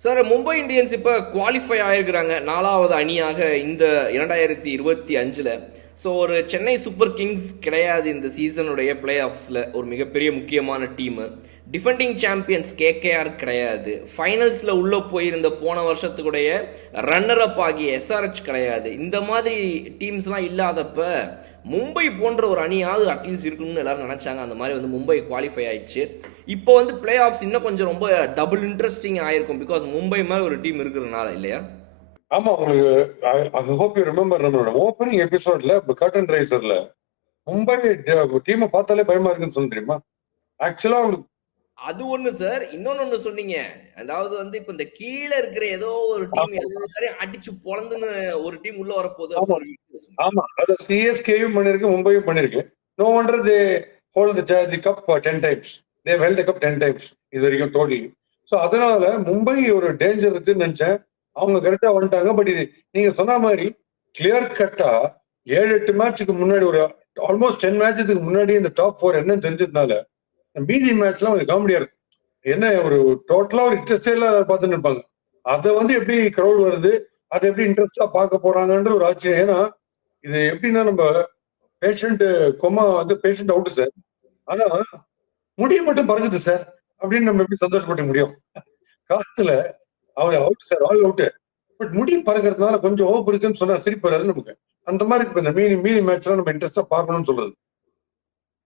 Sir Mumbai Indians இப்ப qualify ஆயிருக்கிறாங்க 4வது அணியாக இந்த 2025ல. ஸோ ஒரு சென்னை சூப்பர் கிங்ஸ் கிடையாது இந்த சீசனுடைய பிளே ஆஃப்ஸில் ஒரு மிகப்பெரிய முக்கியமான டீமு. டிஃபெண்டிங் சாம்பியன்ஸ் கேகேஆர் கிடையாது. ஃபைனல்ஸில் உள்ளே போயிருந்த போன வருஷத்துக்குடைய ரன்னர் அப் ஆகிய எஸ்ஆர்ஹெச் கிடையாது. இந்த மாதிரி டீம்ஸ்லாம் இல்லாதப்ப மும்பை போன்ற ஒரு அணியாவது அட்லீஸ்ட் இருக்கணும்னு எல்லாரும் நினைச்சாங்க. அந்த மாதிரி வந்து மும்பை குவாலிஃபை ஆயிடுச்சு. இப்போ வந்து பிளே ஆஃப்ஸ் இன்னும் கொஞ்சம் ரொம்ப டபுள் இன்ட்ரெஸ்டிங் ஆயிருக்கும். பிகாஸ் மும்பை மேல ஒரு டீம் இருக்கிறதுனால இல்லையா? ஆமா, உங்களுக்கு ஐ ஹோப் யூ ரிமெம்பர் நம்மளோட ஓப்பனிங் எபிசோட்ல கர்டன் ரைசர்ல மும்பை டீமை பார்த்தாலே பயமா இருக்குன்னு சொல்ல தெரியுமா? ஆக்சுவலா அவங்களுக்கு அது ஒண்ணு சார். இன்னொன்னு சொன்னீங்க. அதாவது வந்து இப்ப இந்த கீழ இருக்கிற ஏதோ ஒரு டீம் ஆமா, எல்லாரையும் அடிச்சு பொளந்துன்னு ஒரு டீம் உள்ள வரப்போகுது ஆமா, அப்படின்னு ஒரு விஷயம் சொன்னீங்க. ஆமா. அது சிஎஸ்கேயும் பண்ணிருக்கு, மும்பையும் பண்ணிருக்கு. No wonder they hold the cup 10 times. They held the cup 10 times இது வரைக்கும் டோட்டலி. ஸோ அதனால மும்பை ஒரு டேஞ்சர் இருக்குன்னு நினைச்சேன். அவங்க கரெக்டா வந்துட்டாங்க. பட் இது நீங்க சொன்ன மாதிரி கிளியர் கட்டா 7-8 மேட்சுக்கு முன்னாடி ஒரு ஆல்மோஸ்ட் 10 மேட்சத்துக்கு முன்னாடி இந்த டாப் 4 என்னன்னு தெரிஞ்சதுனால மீதி மேட்ச்லாம் கொஞ்சம் காமெடியா இருக்கும். என்ன ஒரு டோட்டலா ஒரு இன்ட்ரெஸ்டே இல்லாத பார்த்துட்டு இருப்பாங்க. அத வந்து எப்படி கிரௌட் வருது, அத எப்படி இன்ட்ரெஸ்டா பார்க்க போறாங்கன்ற ஒரு ஆச்சரியம். ஏன்னா, இது எப்படின்னா நம்ம பேஷண்ட் கொமா வந்து பேஷண்ட் அவுட் சார். ஆனா, முடி மட்டும் பறக்குது சார். அப்படின்னு நம்ம எப்படி சந்தோஷப்பட முடியும்? காத்துல அவர் out sir, all out. But முடி பறக்கறதுனால கொஞ்சம் ஓவ் இருக்குன்னு சொன்னா சிரிப்பு வராது நமக்கு. அந்த மாதிரி இப்ப இந்த மீதி மீதி மேட்ச்லாம் நம்ம இன்ட்ரெஸ்டா பார்க்கணும்னு சொல்றது.